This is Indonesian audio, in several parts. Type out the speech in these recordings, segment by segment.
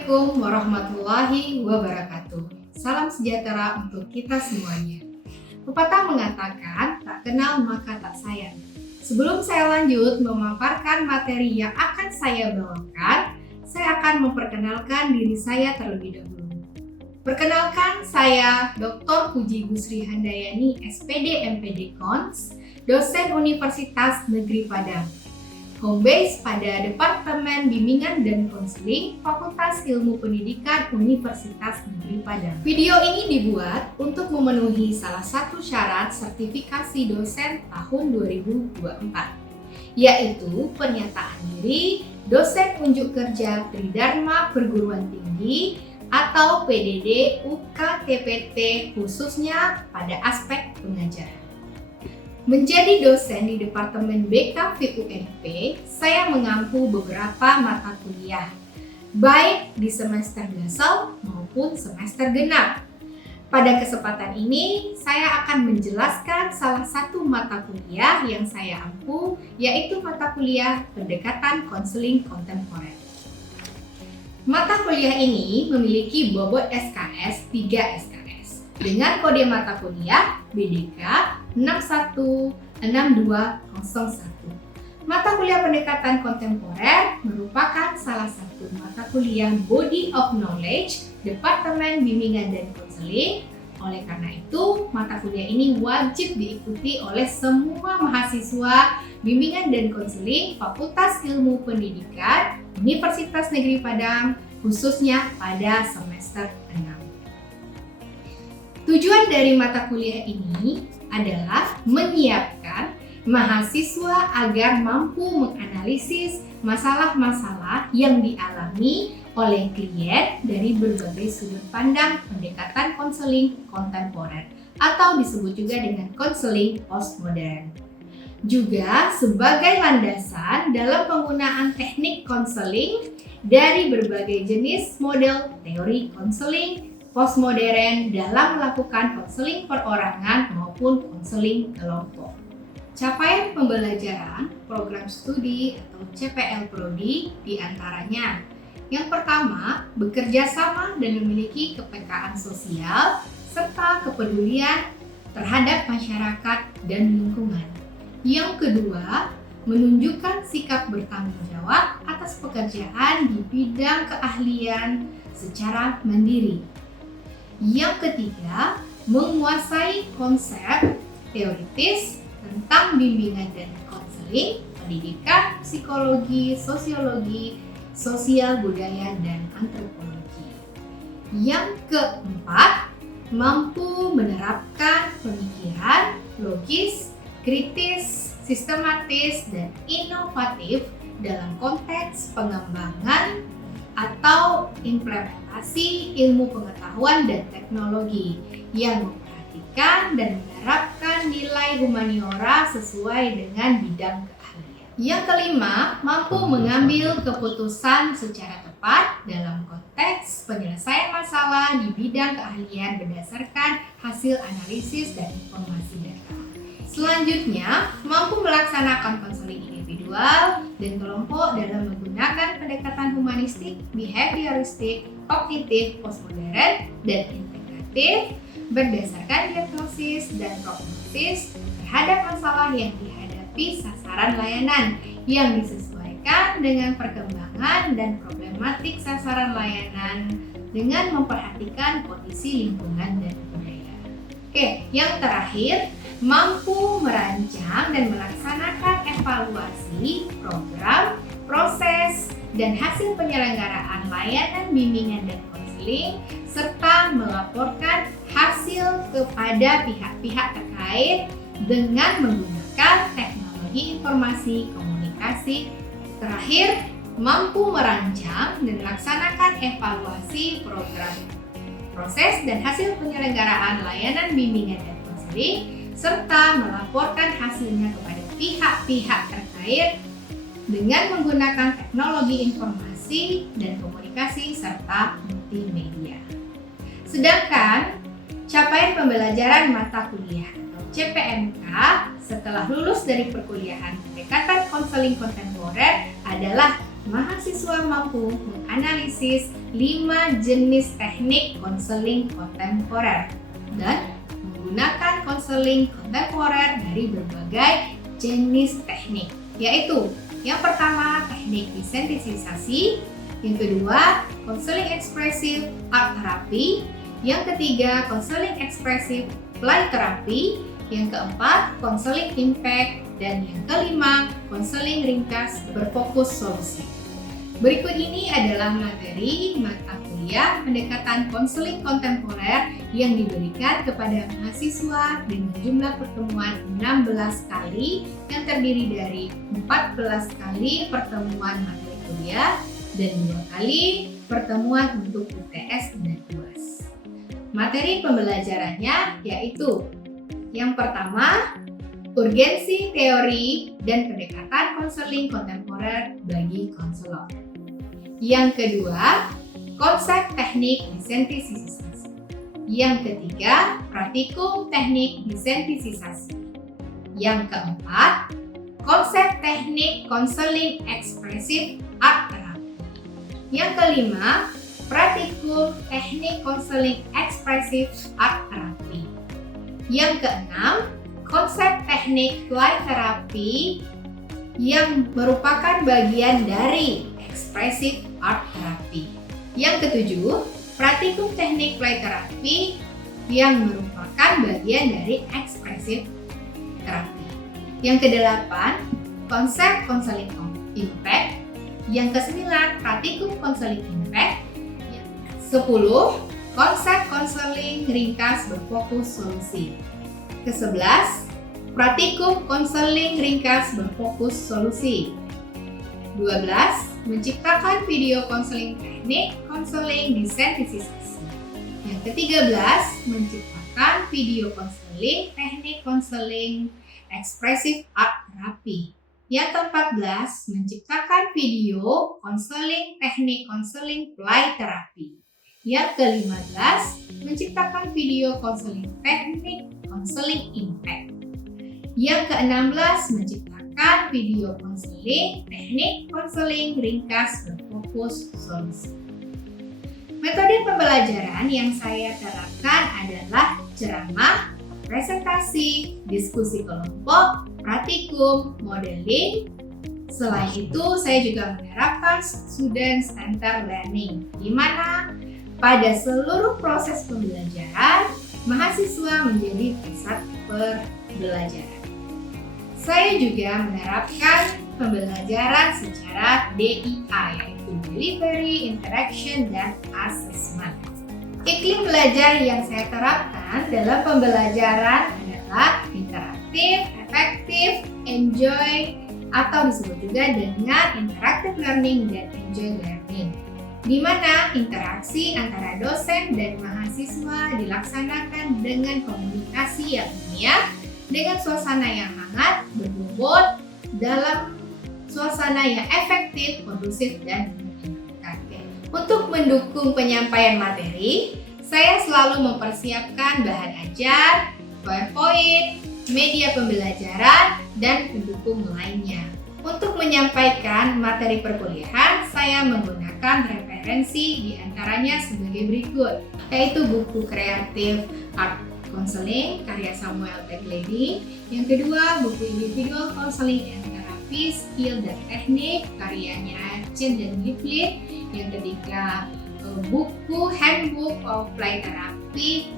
Assalamualaikum warahmatullahi wabarakatuh. Salam sejahtera untuk kita semuanya. Pepatah mengatakan, tak kenal maka tak sayang. Sebelum saya lanjut memaparkan materi yang akan saya bawakan, saya akan memperkenalkan diri saya terlebih dahulu. Perkenalkan, saya Dr. Puji Gusri Handayani, SPD MPD Cons, dosen Universitas Negeri Padang. Home base pada Departemen Bimbingan dan Konseling Fakultas Ilmu Pendidikan Universitas Negeri Padang. Video ini dibuat untuk memenuhi salah satu syarat sertifikasi dosen tahun 2024, yaitu pernyataan diri dosen unjuk kerja Tridharma Perguruan Tinggi atau PDD UKTPT khususnya pada aspek pengajaran. Menjadi dosen di Departemen BK UNP, saya mengampu beberapa mata kuliah, baik di semester gasal maupun semester genap. Pada kesempatan ini, saya akan menjelaskan salah satu mata kuliah yang saya ampu, yaitu mata kuliah Pendekatan Konseling Kontemporer. Mata kuliah ini memiliki bobot SKS 3 SKS dengan kode mata kuliah BDK 616201. Mata kuliah pendekatan kontemporer merupakan salah satu mata kuliah Body of Knowledge Departemen Bimbingan dan Konseling. Oleh karena itu, mata kuliah ini wajib diikuti oleh semua mahasiswa Bimbingan dan Konseling Fakultas Ilmu Pendidikan Universitas Negeri Padang, khususnya pada semester 6. Tujuan dari mata kuliah ini adalah menyiapkan mahasiswa agar mampu menganalisis masalah-masalah yang dialami oleh klien dari berbagai sudut pandang pendekatan konseling kontemporer atau disebut juga dengan konseling postmodern. Juga sebagai landasan dalam penggunaan teknik konseling dari berbagai jenis model teori konseling postmodern dalam melakukan konseling perorangan maupun konseling kelompok. Capaian pembelajaran program studi atau CPL Prodi diantaranya: yang pertama, bekerja sama dan memiliki kepekaan sosial serta kepedulian terhadap masyarakat dan lingkungan. Yang kedua, menunjukkan sikap bertanggung jawab atas pekerjaan di bidang keahlian secara mandiri. Yang ketiga, menguasai konsep teoritis tentang bimbingan dan konseling, pendidikan, psikologi, sosiologi, sosial budaya, dan antropologi. Yang keempat, mampu menerapkan pemikiran logis, kritis, sistematis, dan inovatif dalam konteks pengembangan atau implementasi ilmu pengetahuan dan teknologi yang memperhatikan dan menerapkan nilai humaniora sesuai dengan bidang keahlian. Yang kelima, mampu mengambil keputusan secara tepat dalam konteks penyelesaian masalah di bidang keahlian berdasarkan hasil analisis dan informasi data. Selanjutnya, mampu melaksanakan konseling individual dan kelompok dalam menggunakan pendekatan humanistik, behavioristik, kognitif, postmodern, dan integratif berdasarkan diagnosis dan prognosis terhadap masalah yang dihadapi sasaran layanan yang disesuaikan dengan perkembangan dan problematik sasaran layanan dengan memperhatikan kondisi lingkungan dan budaya. Oke, yang terakhir, mampu merancang dan melaksanakan evaluasi program, proses, dan hasil penyelenggaraan layanan bimbingan dan konseling, serta melaporkan hasil kepada pihak-pihak terkait dengan menggunakan teknologi informasi komunikasi. Terakhir, mampu merancang dan melaksanakan evaluasi program, proses, dan hasil penyelenggaraan layanan bimbingan dan konseling, serta melaporkan hasilnya kepada pihak-pihak terkait dengan menggunakan teknologi informasi dan komunikasi serta multimedia. Sedangkan capaian pembelajaran mata kuliah atau CPMK setelah lulus dari perkuliahan pendekatan konseling kontemporer adalah mahasiswa mampu menganalisis 5 jenis teknik konseling kontemporer dan menggunakan konseling kontemporer dari berbagai jenis teknik, yaitu yang pertama teknik desensitisasi, yang kedua konseling ekspresif art terapi, yang ketiga konseling ekspresif play terapi, yang keempat konseling impact, dan yang kelima konseling ringkas berfokus solusi. Berikut ini adalah materi mata kuliah pendekatan konseling kontemporer yang diberikan kepada mahasiswa dengan jumlah pertemuan 16 kali yang terdiri dari 14 kali pertemuan materi kuliah dan 2 kali pertemuan untuk UTS dan UAS. Materi pembelajarannya yaitu yang pertama, urgensi teori dan pendekatan konseling kontemporer bagi konselor. Yang kedua, konsep teknik desensitisasi. Yang ketiga, praktikum teknik desensitisasi. Yang keempat, konsep teknik konseling ekspresif art terapi. Yang kelima, praktikum teknik konseling ekspresif art terapi. Yang keenam, konsep teknik play terapi yang merupakan bagian dari ekspresif art terapi. Yang ketujuh, praktikum teknik play terapi yang merupakan bagian dari ekspresif terapi. Yang kedelapan, konsep konseling impact. Yang kesembilan, praktikum konseling impact. 10. Konsep konseling ringkas berfokus solusi. Ke-11, praktikum konseling ringkas berfokus solusi. 12. Menciptakan video konseling teknik konseling desensitisasi. Yang ke-13, menciptakan video konseling teknik konseling ekspresif art terapi. Yang ke-14, menciptakan video konseling teknik konseling play terapi. Yang ke-15, menciptakan video konseling teknik konseling impact. Yang ke-16, menciptakan video konseling teknik konseling ringkas berfokus solusi. Metode pembelajaran yang saya terapkan adalah ceramah, presentasi, diskusi kelompok, praktikum, modeling. Selain itu, saya juga menerapkan student-centered learning, di mana pada seluruh proses pembelajaran, mahasiswa menjadi pusat pembelajaran. Saya juga menerapkan pembelajaran secara DIA, yaitu Delivery, Interaction, dan Assessment. Iklim belajar yang saya terapkan dalam pembelajaran adalah interaktif, efektif, enjoy, atau disebut juga dengan interactive learning dan enjoy learning, di mana interaksi antara dosen dan mahasiswa dilaksanakan dengan komunikasi yang ilmiah, dengan suasana yang hangat, berbobot, dalam suasana yang efektif, kondusif, dan menyenangkan. Untuk mendukung penyampaian materi, saya selalu mempersiapkan bahan ajar, PowerPoint, media pembelajaran, dan pendukung lainnya. Untuk menyampaikan materi perkuliahan, saya menggunakan referensi diantaranya sebagai berikut, yaitu buku kreatif Art Counseling karya Samuel Pegledi. Yang kedua, buku individual counseling and therapy skill dan teknik karyanya Chen dan Giflit. Yang ketiga, buku handbook of play therapy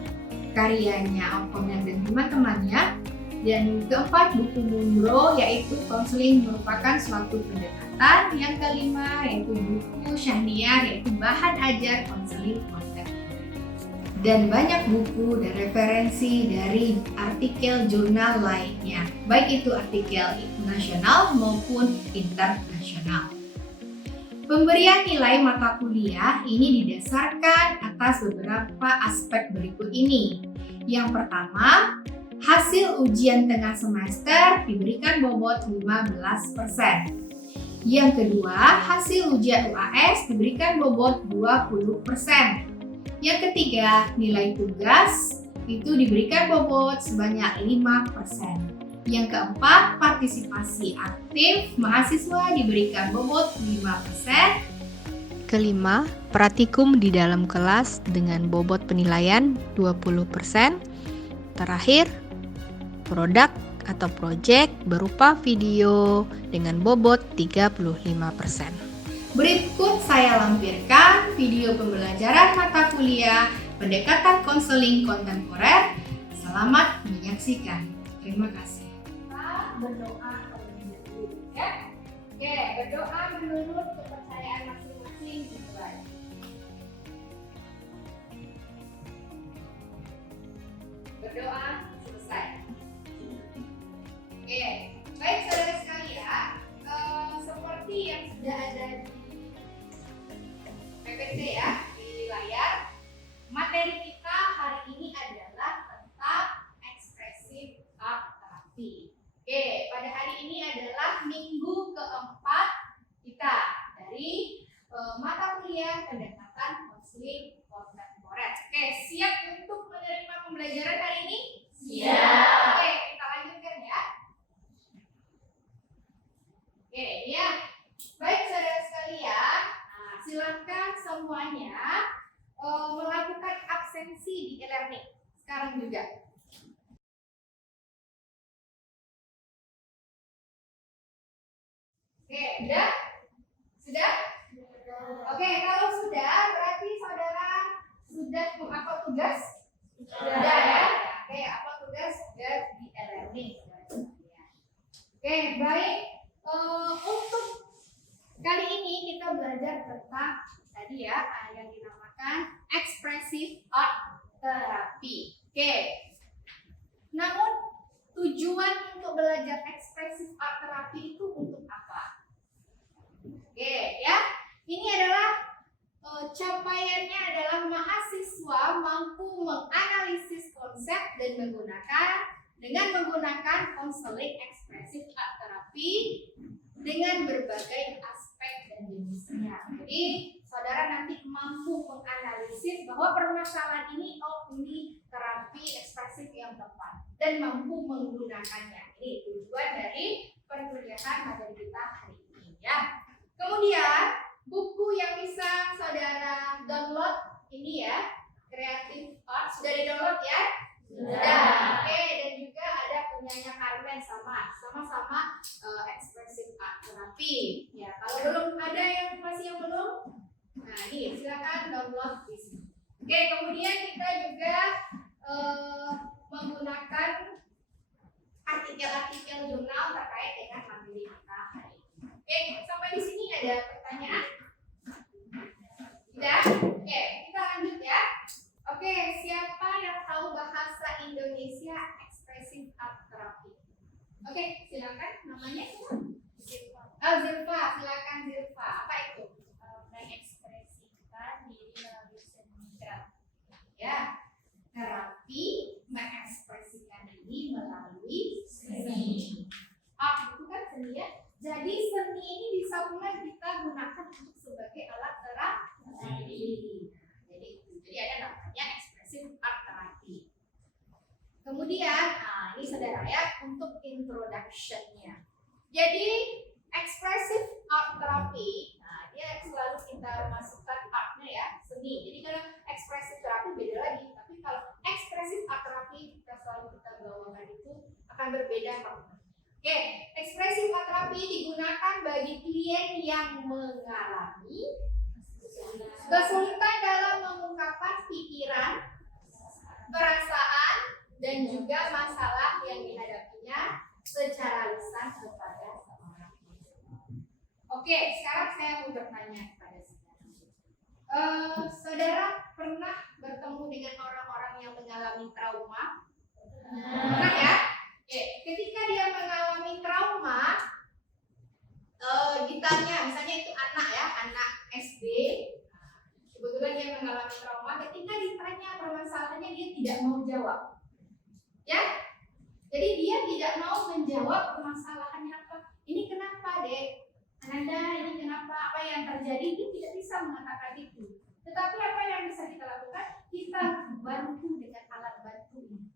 karyanya Alkomen dan teman-temannya. Dan keempat, buku Munro, yaitu konseling merupakan suatu pendekatan. Yang kelima, yaitu buku Syahniar, yaitu bahan ajar konseling kontemporer. Dan banyak buku dan referensi dari artikel jurnal lainnya, baik itu artikel nasional maupun internasional. Pemberian nilai mata kuliah ini didasarkan atas beberapa aspek berikut ini. Yang pertama, hasil ujian tengah semester diberikan bobot 15%. Yang kedua, hasil ujian UAS diberikan bobot 20%. Yang ketiga, nilai tugas itu diberikan bobot sebanyak 5%. Yang keempat, partisipasi aktif mahasiswa diberikan bobot 5%. Kelima, praktikum di dalam kelas dengan bobot penilaian 20%. Terakhir, produk atau proyek berupa video dengan bobot 35%. Berikut saya lampirkan video pembelajaran mata kuliah pendekatan konseling kontemporer. Selamat menyaksikan. Terima kasih. Kita berdoa terlebih dahulu, ya. Oke, berdoa menurut kepercayaan masing-masing dimulai. Berdoa selesai. Oke, baik saudara sekalian, seperti yang sudah ada di PPT ya, di layar, materi kita hari ini adalah tentang expressive art therapy. Oke, pada hari ini adalah minggu keempat kita dari mata kuliah pendekatan konseling kontemporer. Oke, siap untuk menerima pembelajaran hari ini? Siap. Oke, kita lanjutkan ya. Oke, ya. Baik saudara sekalian, silakan semuanya melakukan absensi di e-learning sekarang juga. Oke, sudah? Sudah? Oke, kalau sudah berarti saudara sudah apa tugas? Sudah ya. Oke, apa tugas? Sudah di e-learning. Oke, baik. Untuk kali ini kita belajar tentang tadi ya yang dinamakan expressive art therapy. Oke. Namun tujuan untuk belajar expressive art therapy itu untuk apa? Oke, ya. Ini adalah capaiannya adalah mahasiswa mampu menganalisis konsep dan dengan menggunakan konseling expressive art therapy dengan berbagai aspek dan jenisnya. Jadi saudara nanti mampu menganalisis bahwa permasalahan ini, ini terapi ekspresif yang tepat dan mampu menggunakannya. Ini tujuan dari perkuliahan materi kita hari ini ya. Kemudian buku yang bisa saudara download ini ya, Creative Art, sudah di-download ya? Sudah. Oke, dan juga ada punyanya Carmen sama-sama expressive art therapy. Ya, kalau belum ada yang belum, nah ini silakan download di sini. Oke, kemudian kita juga menggunakan artikel-artikel jurnal terkait dengan materi kita hari ini. Oke, sampai di sini ada pertanyaan? Tidak? Oke, kita lanjut ya. Oke, siapa yang tahu bahasa Indonesia expressive art therapy? Oke, silakan. Namanya siapa? Zilfa. Oh, Zilfa, silakan Zilfa. Apa itu? Mengekspresikan diri melalui seni. Ya, terapi mengekspresikan diri melalui seni. Art itu kan seni ya. Jadi seni ini bisa mulai kita gunakan untuk sebagai alat terapi. Jadi ada namanya expressive art therapy. Kemudian, ini saudara ya untuk introduction-nya. Jadi expressive art therapy, dia selalu kita masukkan artnya ya, seni. Jadi kalau expressive therapy beda lagi, tapi kalau expressive art therapy kita selalu kita bawakan itu akan berbeda makna. Oke, expressive art therapy digunakan bagi klien yang mengalami kesulitan dalam mengungkapkan pikiran, perasaan, dan juga masalah yang dihadapinya secara lisan kepada seorang siswa. Oke, sekarang saya mau bertanya kepada saudara. Saudara pernah bertemu dengan orang-orang yang mengalami trauma? Pernah ya? Oke, ketika dia mengalami trauma, ditanya, misalnya itu anak ya, anak SD, kebetulan dia mengalami trauma, ketika ditanya permasalahannya dia tidak mau jawab. Ya, jadi dia tidak mau menjawab permasalahannya apa. Ini kenapa dek? Ananda, ini kenapa? Apa yang terjadi? Dia tidak bisa mengatakan itu. Tetapi apa yang bisa kita lakukan? Kita bantu dengan alat bantu ini.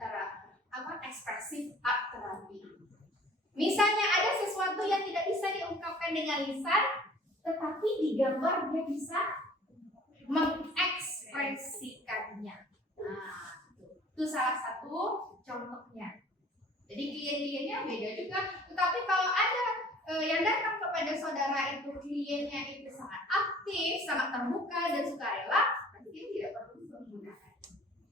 Cara ekspresif art terapi. Misalnya ada sesuatu yang tidak bisa diungkapkan dengan lisan, tetapi di gambar dia bisa mengekspresikannya. Nah, itu salah satu contohnya. Jadi klien-kliennya beda juga. Tetapi kalau ada yang datang kepada saudara itu kliennya itu sangat aktif, sangat terbuka dan sukarela, berarti kita tidak perlu menggunakan.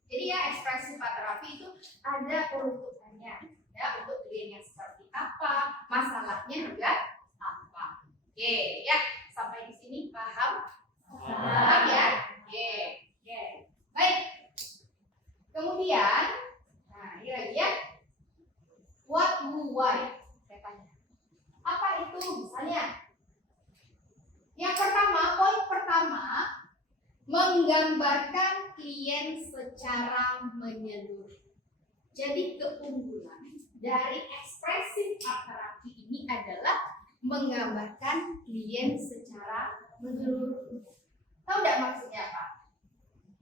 Jadi ya ekspresi terapi itu ada peruntukannya, ya untuk klien yang seperti apa, masalahnya juga apa. Oke, ya sampai di sini paham? Paham ya? Oke. Baik. Kemudian, nah ini lagi ya. What, who, why? Saya tanya. Apa itu? Misalnya, yang pertama, poin pertama, menggambarkan klien secara menyeluruh. Jadi keunggulan dari ekspresif art terapi ini adalah menggambarkan klien secara menyeluruh. Tahu tidak maksudnya apa?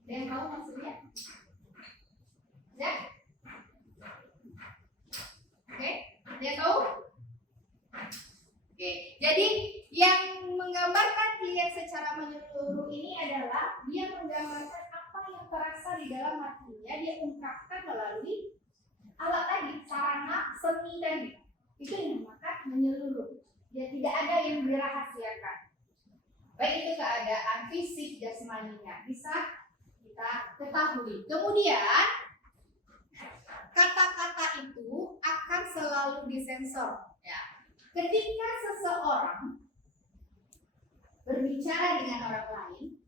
Ada yang tahu maksudnya? Ya? Oke, ada yang tahu? Oke, jadi yang menggambarkan klien secara menyeluruh ini adalah dia menggambarkan apa yang terasa di dalam hatinya, dia ungkapkan melalui alat tadi, sarana seni tadi. Itu yang dinamakan menyeluruh. Ya, tidak ada yang dirahasiakan. Baik itu keadaan fisik jasmaninya bisa kita ketahui. Kemudian kata-kata itu akan selalu disensor. Ya. Ketika seseorang berbicara dengan orang lain,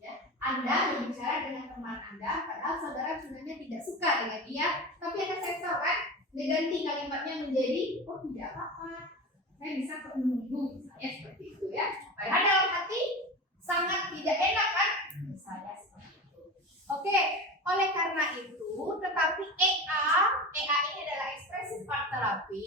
ya, Anda berbicara dengan teman Anda, padahal saudara sebenarnya tidak suka dengan dia, tapi Anda sensor kan, diganti kalimatnya menjadi, oh tidak apa-apa, saya bisa menunggu, misalnya seperti itu ya. Padahal dalam hati sangat tidak enak kan, misalnya seperti itu. Oke, oleh karena itu, tetapi EA ini adalah ekspresi art terapi,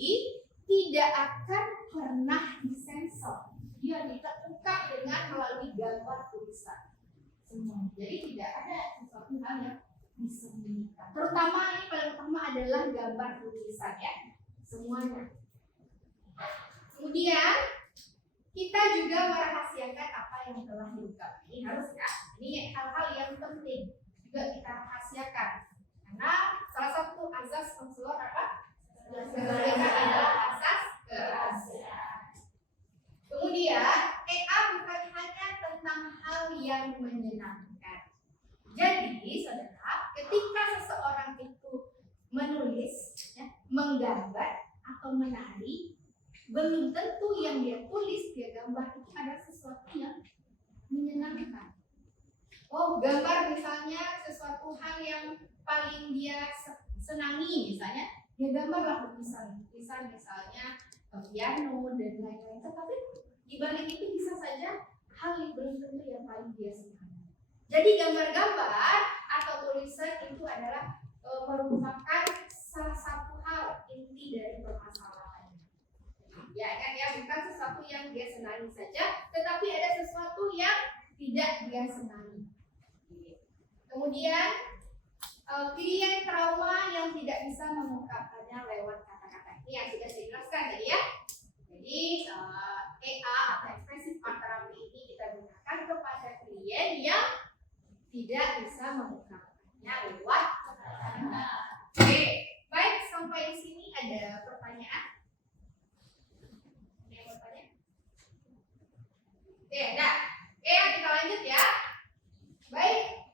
tidak akan pernah disensor. Dia terungkap dengan melalui gambar tulisan. Semua. Jadi tidak ada sesuatu hal yang disembunyikan. Terutama ini paling utama adalah gambar tulisan ya. Semuanya. Kemudian kita juga merahasiakan apa yang telah diungkap. Ini harus ya. Ini hal-hal yang penting juga kita rahasiakan. Karena salah satu azas konselor apa? Adalah asas kerahasiaan. Kemudian EA bukan hanya tentang hal yang menyenangkan. Jadi saudara, ketika seseorang itu menulis, ya, menggambar atau menari, belum tentu yang dia tulis, dia gambar itu ada sesuatu yang menyenangkan. Oh, gambar misalnya sesuatu hal yang paling dia senangi misalnya, dia gambarlah lukisan misalnya piano dan lain-lain. Tetapi di balik itu bisa saja hal yang belum tentu yang paling dia senangi. Jadi gambar-gambar atau tulisan itu adalah merupakan salah satu hal inti dari permasalahan. Ya kan ya, bukan sesuatu yang dia senangi saja, tetapi ada sesuatu yang tidak dia senangi. Kemudian klien trauma yang tidak bisa mengungkapkannya lewat kata-kata. Ini yang sudah saya jelaskan tadi ya. Jadi EA atau ekspresif art terapi ini kita gunakan kepada klien yang tidak bisa mengungkapkannya lewat kata-kata. Oke, baik, sampai di sini ada pertanyaan? Ada yang mau tanya? Oke, ada. Oke, kita lanjut ya. Baik.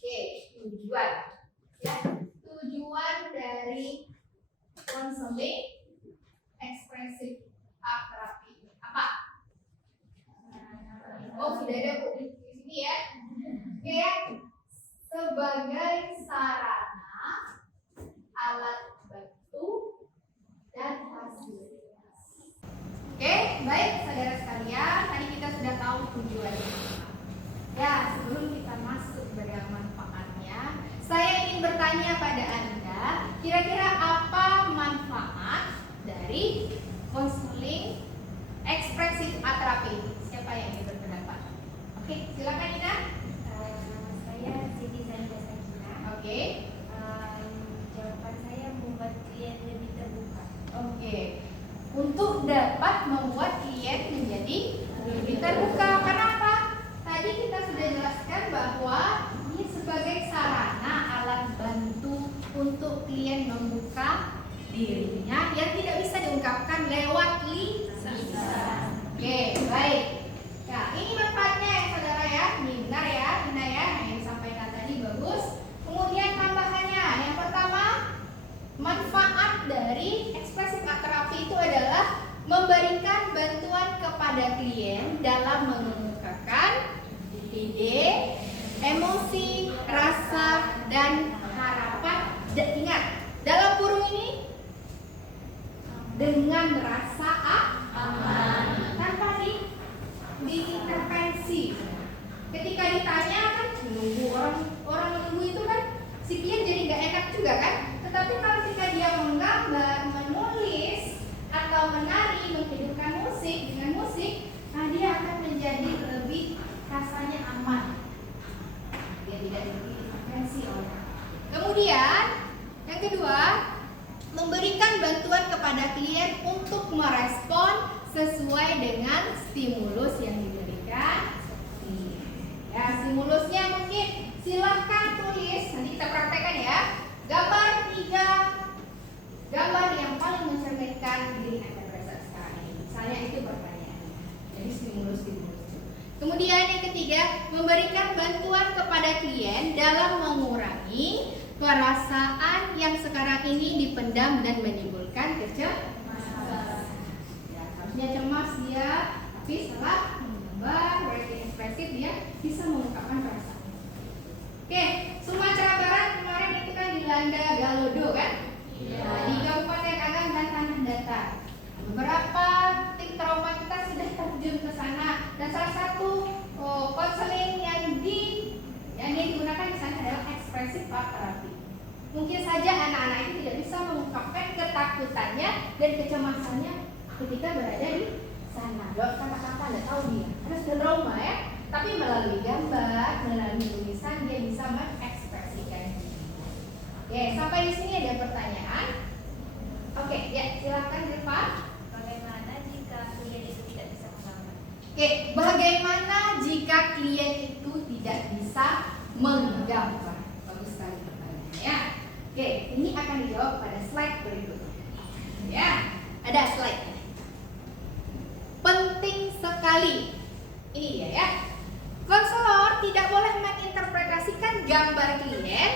Oke, tujuan. Ya, tujuan dari konseling ekspresif art terapi apa? Oh, sudah ada di sini ya. Oke ya. Sebagai sarana, alat bantu, dan fasilitas. Oke, baik saudara sekalian, tadi kita sudah tahu tujuannya. Ya, sebelum kita masuk pada manfaatnya, saya ingin bertanya pada Anda, kira-kira apa manfaat dari konseling ekspresif art terapi? Siapa yang ingin berpendapat? Oke, silakan Ina. Saya Siti Sanjaya Sakina. Oke. kepada klien dalam mengungkapkan ide, emosi, rasa, dan harapan. Ingat, dalam kurung ini dengan rasa aman, tanpa diintervensi. Ketika ditanya kan menunggu, orang menunggu itu kan si klien jadi nggak enak juga kan. Tetapi kalau ketika dia menggambar, menulis, atau menari, menghidupkan musik dengan musik, nah dia akan menjadi lebih rasanya aman. Dia tidak diintervensi orang. Kemudian yang kedua, memberikan bantuan kepada klien untuk merespon sesuai dengan stimulus yang diberikan. Ya, stimulusnya mungkin silahkan tulis, nanti kita praktekkan ya. Gambar 3 gambar yang paling mencerminkan diri Anda pada saat sekarang ini. Misalnya itu pertanyaan. Jadi stimulus. Kemudian yang ketiga, memberikan bantuan kepada klien dalam mengurangi perasaan yang sekarang ini dipendam dan menimbulkan kecemasan. Ya, harusnya cemas dia, tapi setelah menggambar, writing ekspresif dia bisa mengungkapkan perasaan. Oke, Sumatera Barat kemarin itu kan dilanda Galodo kan? Iya. Nah, di Kabupaten Agam dan Tanah Datar. Beberapa tim trauma kita sudah terjun ke sana dan salah satu konseling yang digunakan di sana adalah expressive art therapy. Mungkin saja anak-anak itu tidak bisa mengungkapkan ketakutannya dan kecemasannya ketika berada di sana. Lewat kata-kata tidak tahu dia, karena sudah trauma ya. Tapi melalui gambar, melalui tulisan dia bisa mengekspresikan. Oke, sampai di sini ada pertanyaan. Oke, ya silakan Rifa. Bagaimana jika klien itu tidak bisa menggambar? Oke, bagaimana jika klien itu tidak bisa menggambar? Bagus sekali pertanyaannya ya. Oke, ini akan dijawab pada slide berikutnya. Ya, ada slide. Penting sekali. Ini dia ya. Konselor tidak boleh menginterpretasikan gambar klien.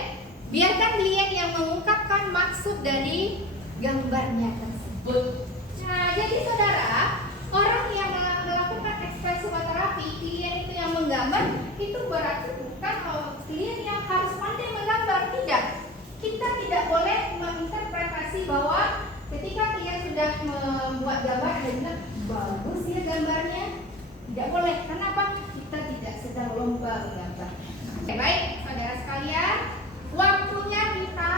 Biarkan klien yang mengungkapkan maksud dari gambarnya tersebut. Nah, jadi saudara, orang yang melakukan ekspresi terapi, klien itu yang menggambar, itu berarti bukan klien yang harus pandai menggambar. Tidak. Kita tidak boleh menginterpretasi bahwa ketika klien sudah membuat gambar dan bagus ya gambarnya, tidak boleh. Kenapa? Kita tidak sedang lomba menggambar. Baik, saudara sekalian, waktunya kita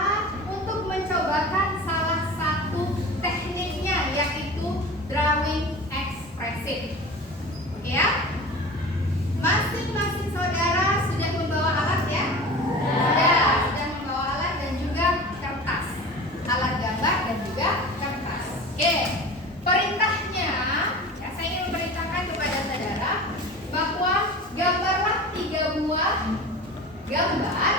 untuk mencobakan salah satu tekniknya, yaitu drawing ekspresif. Oke ya? Masing-masing saudara sudah membawa alat ya? Sudah membawa alat dan juga kertas. Alat gambar dan juga kertas. Oke, perintahnya ya, saya ingin memberitakan kepada saudara bahwa gambarlah 3 buah gambar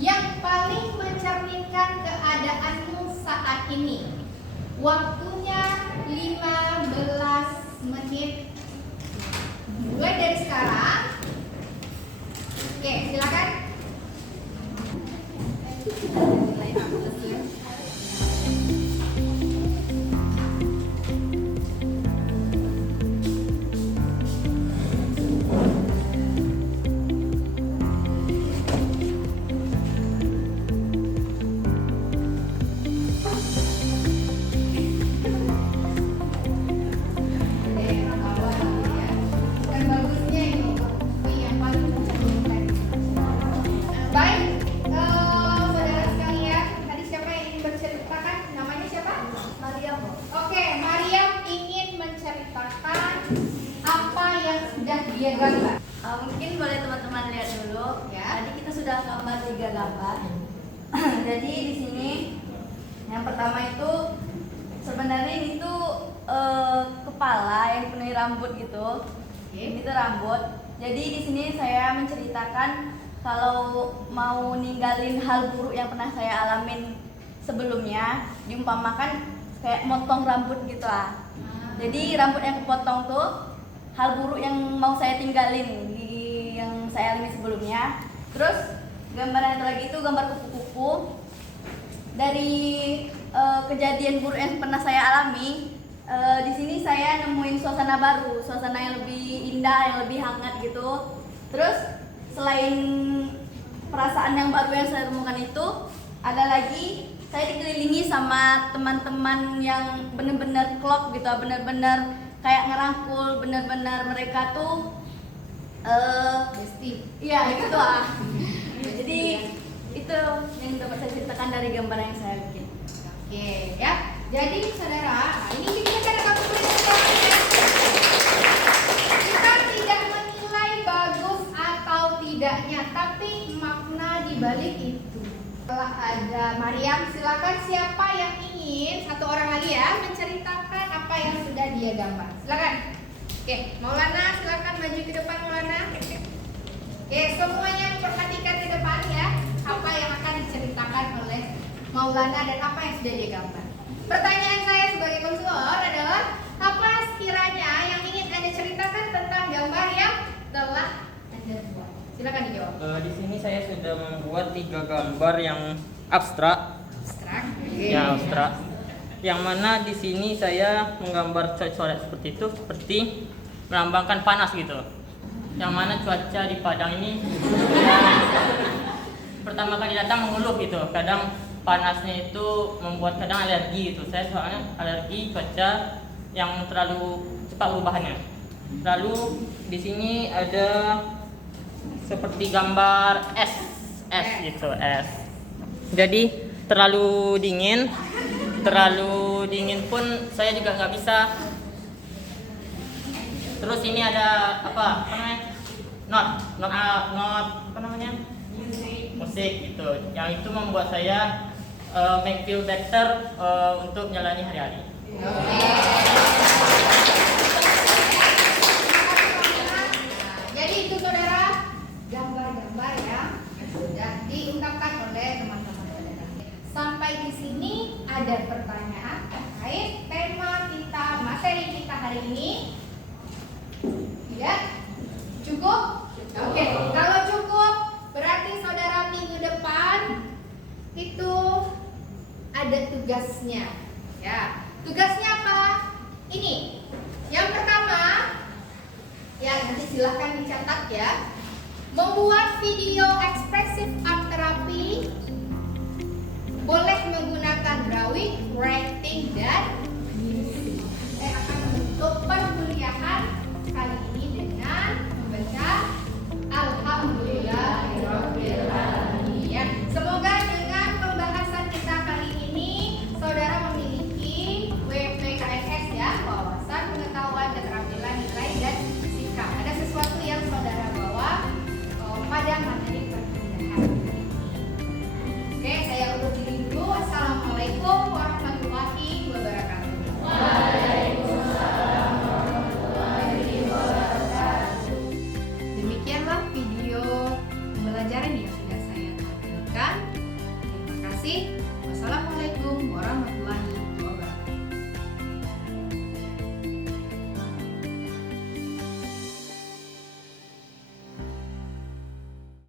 yang paling mencerminkan keadaanmu saat ini. Waktunya 15 menit. Mulai dari sekarang. Oke, silakan. Dia gambar. Mungkin boleh teman-teman lihat dulu. Ya. Tadi kita sudah gambar 3 gambar. Jadi di sini yang pertama itu sebenarnya ini tuh kepala yang dipenuhi rambut gitu. Ini tuh rambut. Jadi di sini saya menceritakan kalau mau ninggalin hal buruk yang pernah saya alamin sebelumnya, diumpamakan kayak motong rambut gitu ah. Jadi rambut yang kepotong tuh hal buruk yang mau saya tinggalin yang saya alami sebelumnya. Terus gambar yang satu lagi itu gambar kupu-kupu dari kejadian buruk yang pernah saya alami. di sini saya nemuin suasana baru, suasana yang lebih indah, yang lebih hangat gitu. Terus selain perasaan yang baru yang saya temukan itu, ada lagi saya dikelilingi sama teman-teman yang bener-bener klop gitu, bener-bener kayak ngerangkul, bener-bener mereka tuh Besti. iya gitu lah. Jadi itu yang dapat saya ceritakan dari gambar yang saya bikin. Oke ya. Jadi saudara, ini kita kan akan tulis ya. Kita tidak menilai bagus atau tidaknya, tapi makna di balik itu. Setelah ada Mariam, silakan siapa yang ingin satu orang lagi ya menceritakan apa yang sudah dia gambar. Silakan. Oke, Maulana silakan maju ke depan Maulana. Oke, semuanya perhatikan ke depan ya. Apa yang akan diceritakan oleh Maulana dan apa yang sudah dia gambar. Pertanyaan saya sebagai konselor adalah apa sekiranya yang ingin Anda ceritakan tentang gambar yang telah Anda buat? Silakan dijawab. Di sini saya sudah membuat 3 gambar yang abstrak. Abstrak. Ya, abstrak. Yang mana di sini saya menggambar coret-coret seperti itu, seperti melambangkan panas gitu. Yang mana cuaca di Padang ini pertama kali datang mengeluh gitu. Kadang panasnya itu membuat kadang alergi gitu. Saya soalnya alergi cuaca yang terlalu cepat perubahannya. Lalu di sini ada seperti gambar es gitu, es. Jadi terlalu dingin pun saya juga nggak bisa. Terus ini ada apa namanya? Not apa namanya? Musik gitu. Yang itu membuat saya make feel better untuk menjalani hari-hari. Jadi itu saudara gambar-gambar yang sudah diungkapkan oleh teman-teman saudara. Sampai di sini ada pertanyaan terkait tema kita, materi kita hari ini. Ya, cukup? Oke, kalau cukup berarti saudara minggu depan itu ada tugasnya. Ya, tugasnya apa? Ini. Yang pertama, ya nanti silahkan dicatat ya. Membuat video ekspresif art therapy boleh menggunakan drawing, writing, dan